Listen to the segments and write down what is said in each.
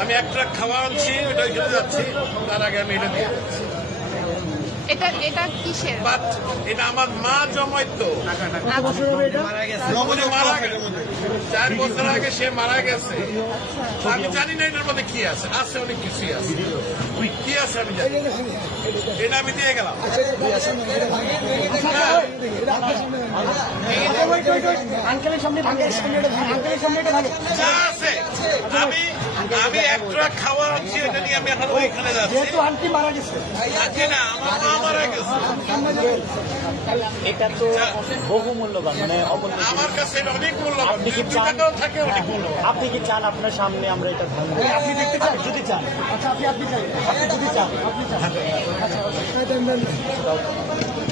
আমি এক ট্রাক খাওয়া আনছি ওটা ওইখানে যাচ্ছি। তার আগে আমি এটা দিয়ে। এটা এটা কিসের? বাট এটা আমার মা জমাইতো। উনি মারা চার বছর আগে সে মারা গেছে। আমি জানি না এটার মধ্যে কি আছে। আছে অনেক কিছুই আছে। কি আছে আমি জানি এটা আমি দিয়ে গেলাম। আঙ্কেলের সামনে আঙ্কেলের আছে। আমি আমি এক খাওয়া আনছি এটা নিয়ে আমি এখন ওইখানে যাচ্ছি। যেহেতু আন্টি মারা গেছে। আজকে না আমার মা মারা গেছে। এটা তো বহু মূল্যবান মানে অমূল্য আমার কাছে এটা অনেক মূল্যবান। আপনি কি চান? থাকে অনেক মূল্যবান। আপনি কি চান আপনার সামনে আমরা এটা ভাঙবো আপনি দেখতে চান? যদি চান। আচ্ছা আপনি আপনি চাই। আপনি যদি চান আপনি চান। আচ্ছা আচ্ছা।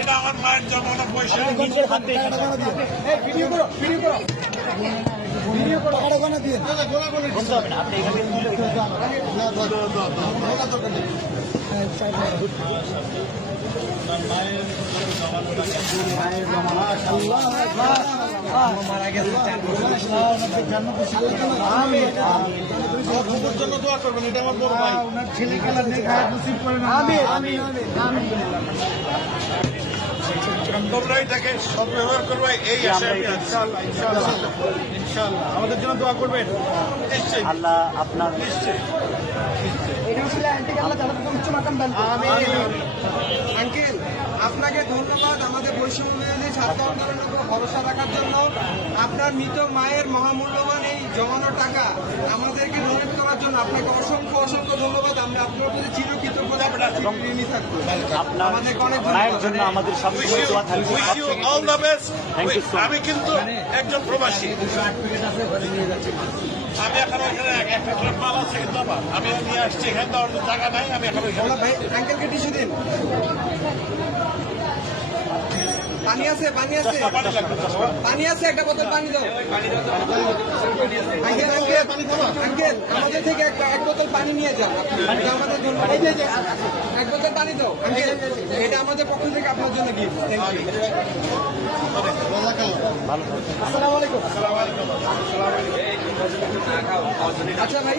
এটা আমার মায়ের জমানো পয়সা নিজের হাতে ভিডিও করো ভিডিও করো ভিডিও করো টাকাটা গোনা দিয়ে বলতে হবে না আপনি এখানে দোয়া করবেন আল্লাহ আপনার নিশ্চয়ই আপনাকে ধন্যবাদ আমাদের বৈষম্য ছাত্র আন্দোলনের উপর রাখার জন্য আপনার মৃত মায়ের মহামূল্যবান এই জমানো টাকা আমাদেরকে ডোনেট করার জন্য আপনাকে অসংখ্য অসংখ্য ধন্যবাদ। আমরা আপনার প্রতি much. আমি কিন্তু একজন প্রবাসী। আমি এখন একটা মাল আছে কিন্তু আমার। আমি নিয়ে আসছি এখানে জায়গা নাই আমি এখন আঙ্কেলকে দিন। পানি আছে পানি আছে। পানি আছে একটা বোতল পানি দাও। আঙ্কেল আঙ্কেল আঙ্কেল আমাদের থেকে এক এক বোতল পানি নিয়ে এটা আমাদের জন্য। এক বোতল পানি দাও। আঙ্কেল এটা আমাদের পক্ষ থেকে আপনার জন্য গিফট থ্যাংক ইউ আসসালামু আলাইকুম। আচ্ছা ভাই।